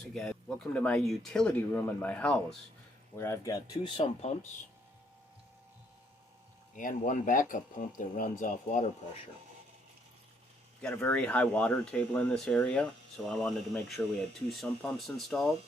Hey guys, welcome to my utility room in my house where I've got two sump pumps and one backup pump that runs off water pressure. Got a very high water table in this area, so I wanted to make sure we had two sump pumps installed,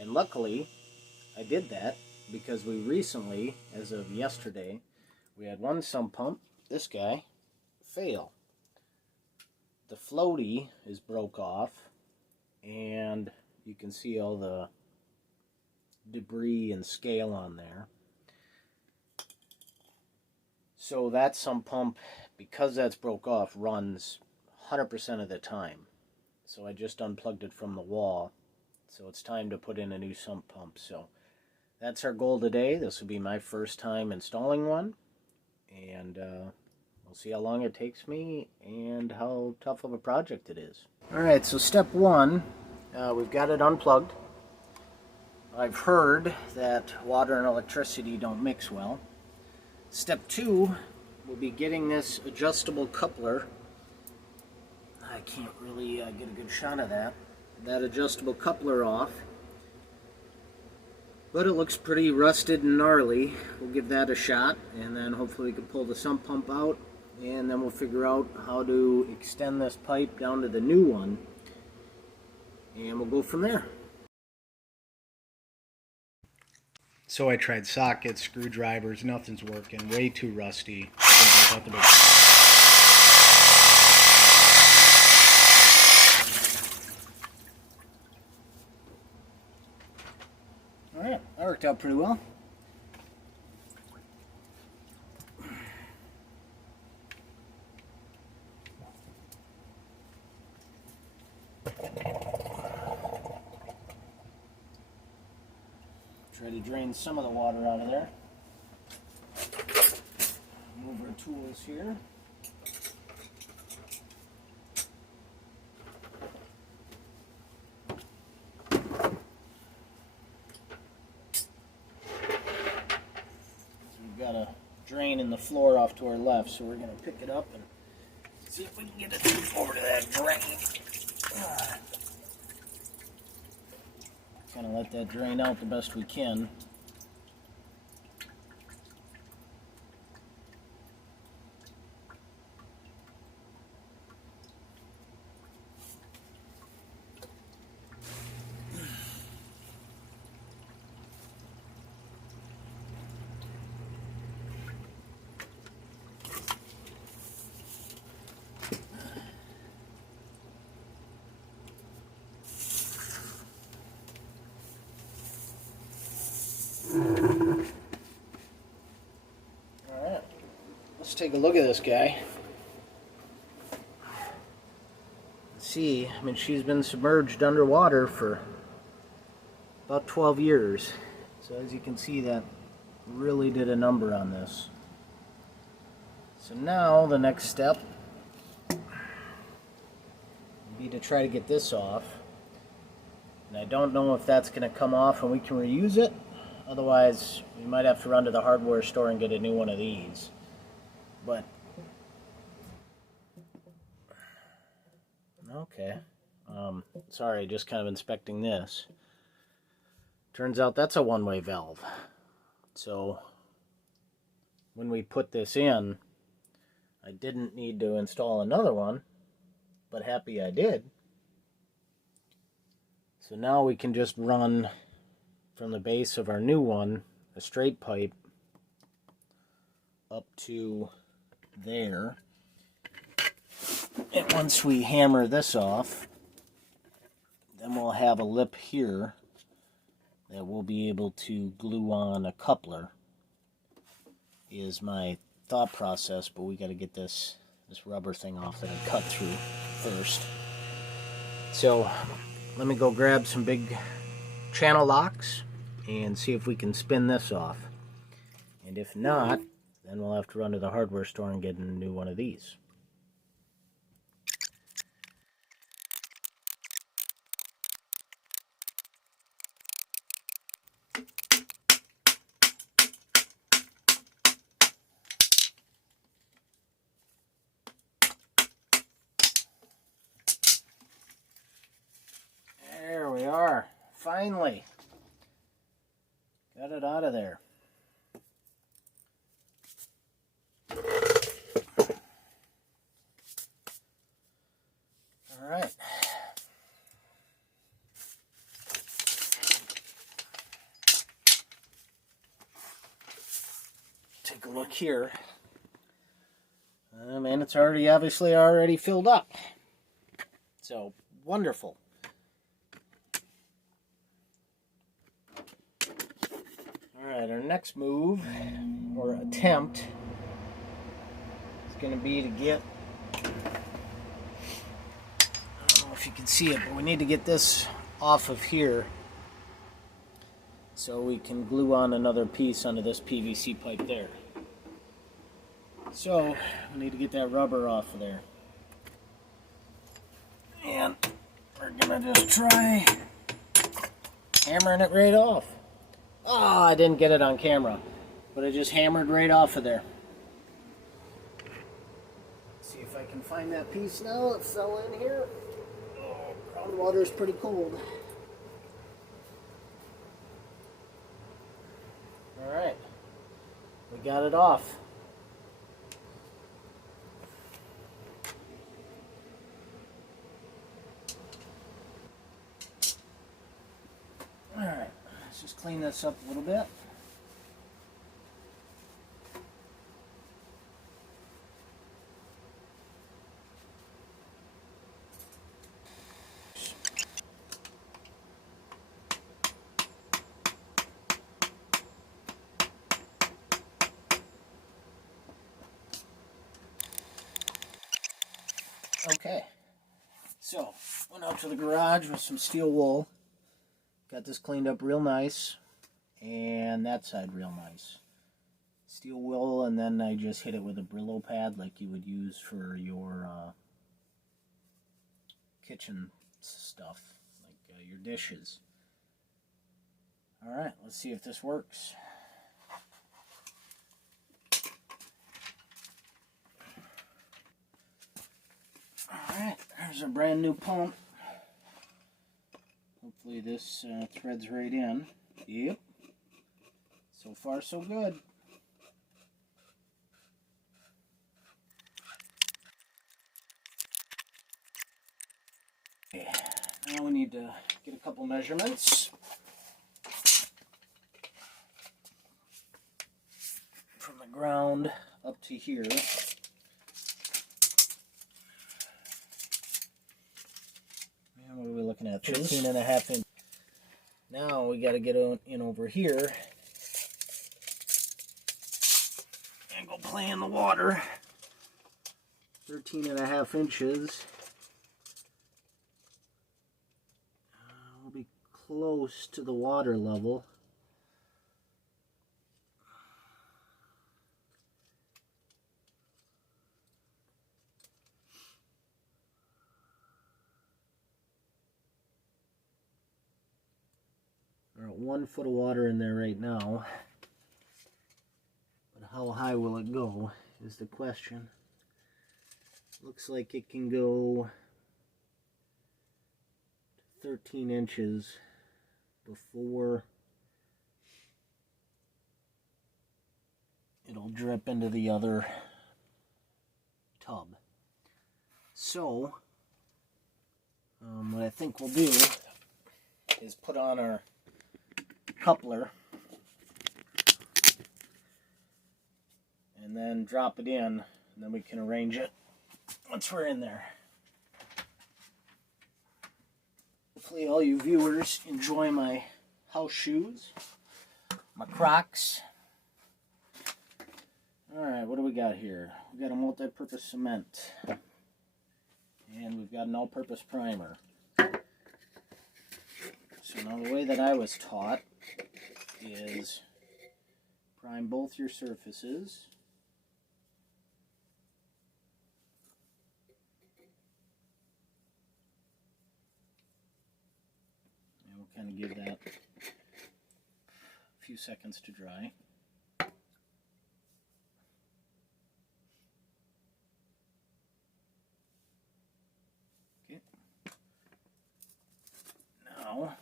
and luckily I did that because we recently, as of yesterday, we had one sump pump, this guy, fail. The floaty is broke off and you can see all the debris and scale on there. So that sump pump, because that's broke off, runs 100% of the time. So I just unplugged it from the wall. So it's time to put in a new sump pump. So that's our goal today. This will be my first time installing one. And we'll see how long it takes me and how tough of a project it is. Alright, so step one, we've got it unplugged. I've heard that water and electricity don't mix well. Step two will be getting this adjustable coupler. I can't really get a good shot of that. That adjustable coupler off. But it looks pretty rusted and gnarly. We'll give that a shot, and then hopefully we can pull the sump pump out, and then we'll figure out how to extend this pipe down to the new one, and we'll go from there. So I tried sockets, screwdrivers, nothing's working, way too rusty. Alright, that worked out pretty well. Try to drain some of the water out of there. Move our tools here. So we've got a drain in the floor off to our left, so we're going to pick it up and see if we can get it over to that drain. Kind of let that drain out the best we can. Alright, let's take a look at this guy. See, I mean, she's been submerged underwater for about 12 years. So as you can see, that really did a number on this. So now the next step would be to try to get this off. And I don't know if that's going to come off and we can reuse it. Otherwise, we might have to run to the hardware store and get a new one of these. But okay. Sorry, just kind of inspecting this. Turns out that's a one-way valve. So when we put this in, I didn't need to install another one, but happy I did. So now we can just run from the base of our new one, a straight pipe, up to there. And once we hammer this off, then we'll have a lip here that we'll be able to glue on a coupler, is my thought process, but we got to get this rubber thing off that I cut through first. So let me go grab some big channel locks and see if we can spin this off. And if not, then we'll have to run to the hardware store and get a new one of these. There we are. Finally. Got it out of there. All right. Take a look here. And it's obviously already filled up. So, wonderful. Alright, our next move, or attempt, is going to be to get, I don't know if you can see it, but we need to get this off of here so we can glue on another piece onto this PVC pipe there. So, we need to get that rubber off of there. And we're going to just try hammering it right off. Oh, I didn't get it on camera, but I just hammered right off of there. Let's see if I can find that piece now. It fell in here. Oh, groundwater is pretty cold. Alright, we got it off. Alright, let's just clean this up a little bit. Okay, so went out to the garage with some steel wool. Got this cleaned up real nice, and that side real nice. Steel wool, and then I just hit it with a Brillo pad like you would use for your kitchen stuff, like your dishes. Alright, let's see if this works. Alright, there's a brand new pump. Hopefully this threads right in. Yep. So far so good. Okay, now we need to get a couple measurements. From the ground up to here. What are we looking at? 13.5 inches. Now we got to get in over here and go play in the water. 13.5 inches. We'll be close to the water level. We're at 1 foot of water in there right now. But how high will it go is the question. Looks like it can go 13 inches before it'll drip into the other tub. So, what I think we'll do is put on our coupler and then drop it in, and then we can arrange it once we're in there. Hopefully all you viewers enjoy my house shoes, my Crocs. Alright, what do we got here? We've got a multi-purpose cement, and we've got an all-purpose primer. So now the way that I was taught is prime both your surfaces. And we'll kind of give that a few seconds to dry. Okay. Now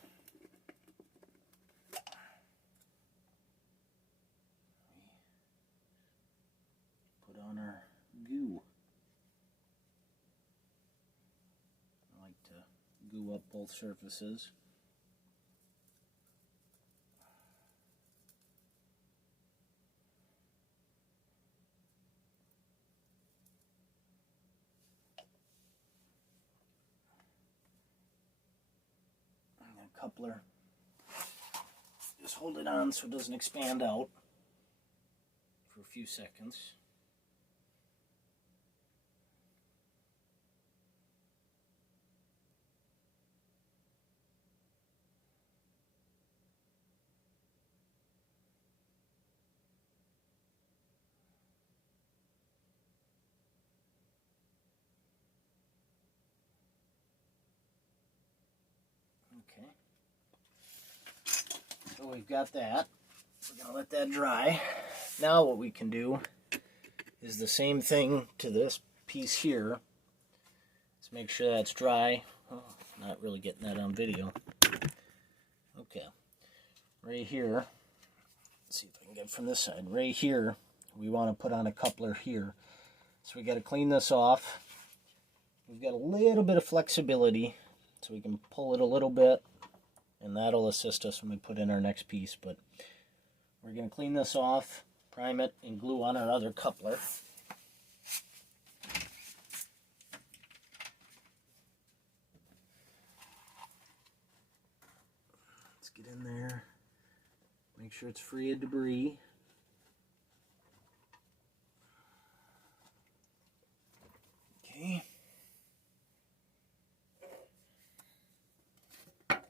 Glue up both surfaces. And a coupler. Just hold it on so it doesn't expand out for a few seconds. Okay. So we've got that. We're going to let that dry. Now what we can do is the same thing to this piece here. Let's make sure that's dry. Oh, not really getting that on video. Okay. Right here. Let's see if I can get it from this side. Right here, we want to put on a coupler here. So we got to clean this off. We've got a little bit of flexibility, so we can pull it a little bit, and that'll assist us when we put in our next piece. But we're going to clean this off, prime it, and glue on our other coupler. Let's get in there. Make sure it's free of debris. Okay. And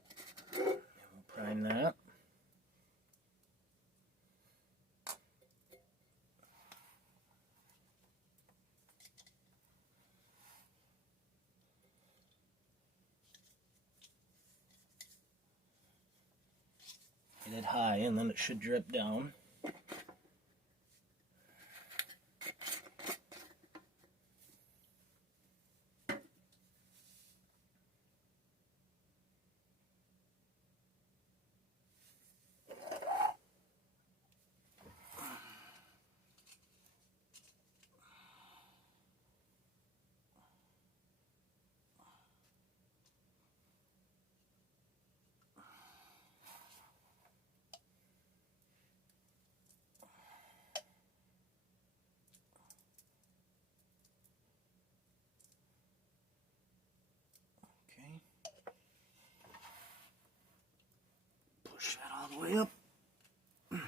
we'll prime that. Get it high, and then it should drip down. Okay. Push that all the way up. And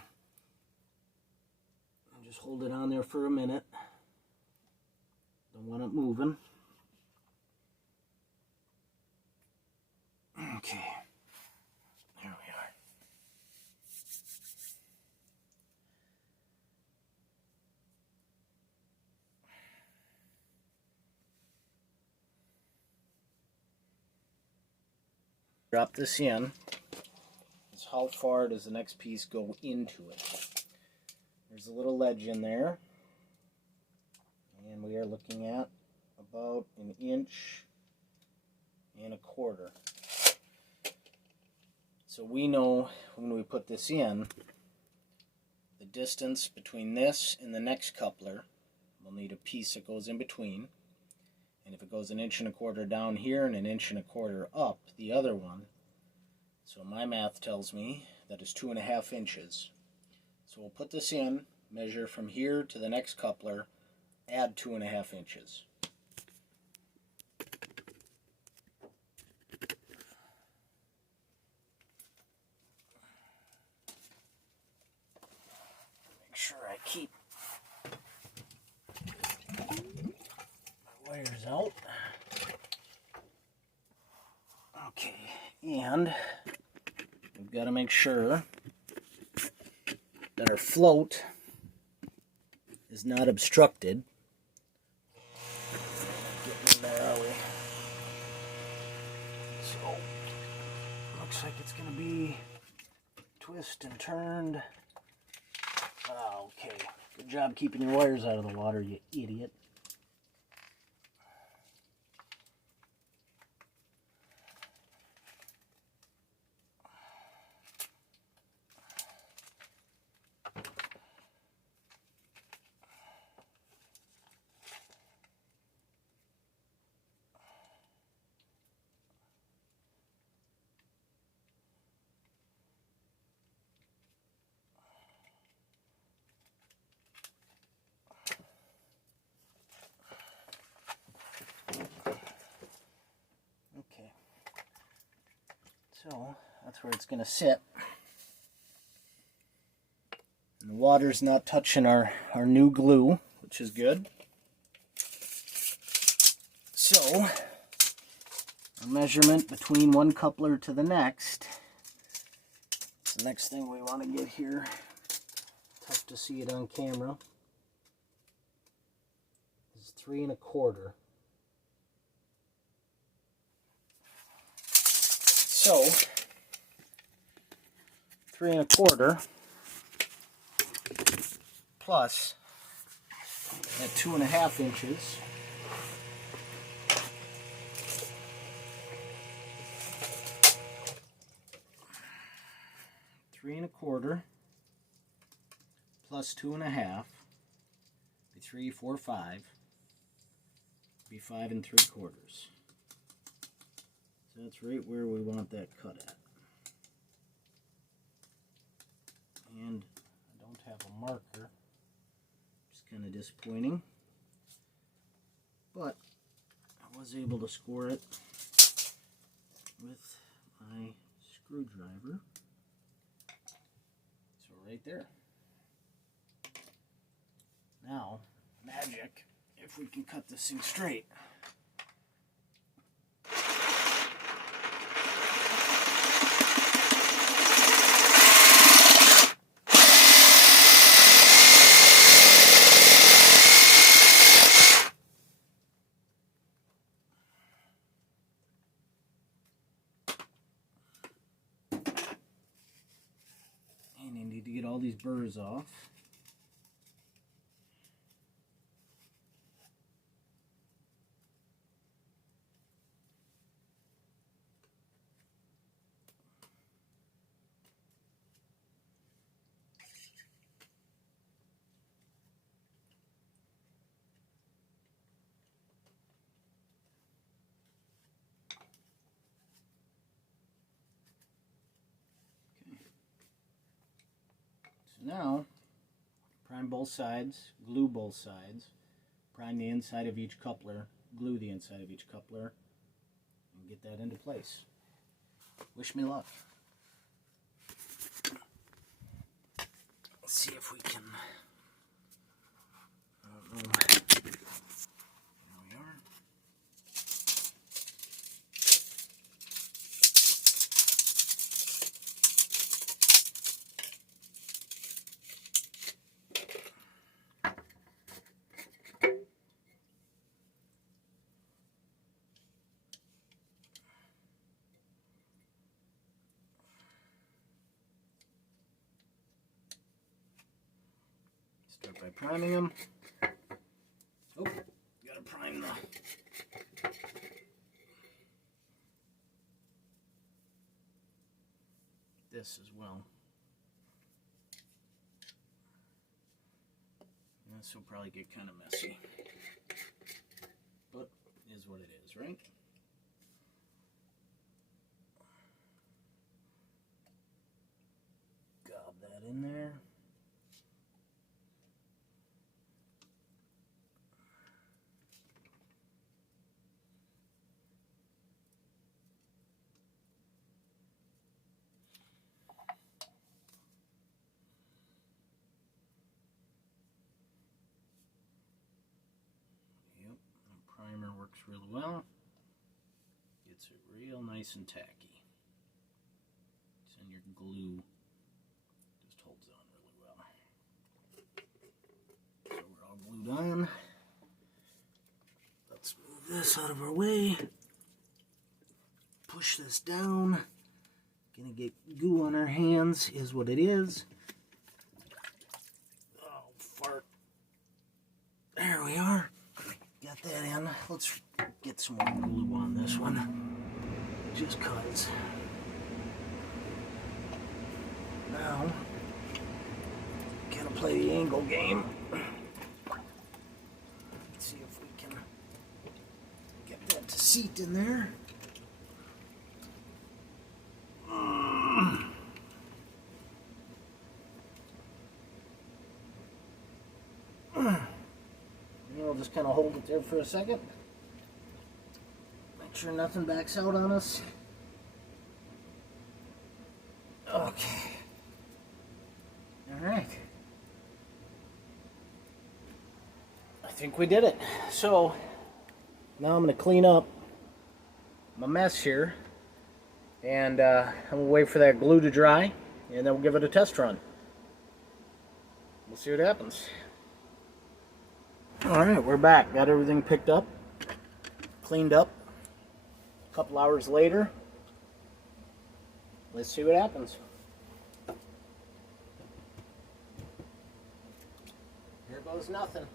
just hold it on there for a minute. Don't want it moving. Okay. There we are. Drop this in. Is how far does the next piece go into it? There's a little ledge in there, and we are looking at about 1.25 inches. So we know when we put this in, the distance between this and the next coupler, we'll need a piece that goes in between. And if it goes 1.25 inches down here and 1.25 inches up the other one, so my math tells me that is 2.5 inches. So we'll put this in, measure from here to the next coupler, add 2.5 inches. Make sure I keep my wires out. Okay, and we've got to make sure that our float is not obstructed. Getting in there, are we? So, looks like it's going to be twist and turned. Okay, good job keeping your wires out of the water, you idiot. So that's where it's going to sit. And the water's not touching our new glue, which is good. So, our measurement between one coupler to the next. The next thing we want to get here, tough to see it on camera, is 3 1/4. So, 3 1/4 plus at 2.5 inches. Three and a quarter plus 2.5 be 3, 4, 5. Be 5 3/4. So that's right where we want that cut at. And I don't have a marker. It's kind of disappointing. But I was able to score it with my screwdriver. So right there. Now, magic, if we can cut this thing straight. And you need to get all these burrs off. Now, prime both sides, glue both sides, prime the inside of each coupler, glue the inside of each coupler, and get that into place. Wish me luck. Let's see if we can, I don't know. Here we are. Start by priming them. Oh, gotta prime this as well. This will probably get kind of messy, but it is what it is, right? Gob that in there. Primer works real well. Gets it real nice and tacky. And your glue just holds on really well. So we're all glued on. Let's move this out of our way. Push this down. Gonna get goo on our hands is what it is. Oh, fart. There we are. Got that in. Let's get some more glue on this one. Just cause. Now, gonna play the angle game. Let's see if we can get that to seat in there. We'll just kind of hold it there for a second. Make sure nothing backs out on us. Okay. All right. I think we did it. So now I'm going to clean up my mess here, and I'm going to wait for that glue to dry, and then we'll give it a test run. We'll see what happens. All right, we're back. Got everything picked up, cleaned up. A couple hours later, let's see what happens. Here goes nothing.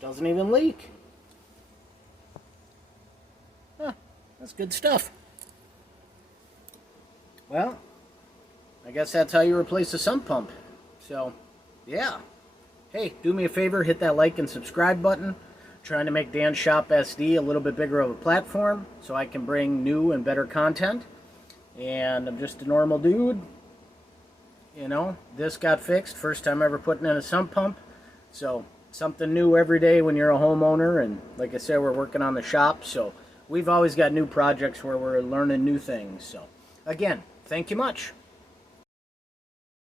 Doesn't even leak. Huh, that's good stuff. Well, I guess that's how you replace a sump pump. So, yeah. Hey, do me a favor, hit that like and subscribe button. Trying to make Dan's Shop SD a little bit bigger of a platform so I can bring new and better content. And I'm just a normal dude. You know, this got fixed. First time ever putting in a sump pump. So, something new every day when you're a homeowner, and like I said, we're working on the shop, so we've always got new projects where we're learning new things. So again, thank you much.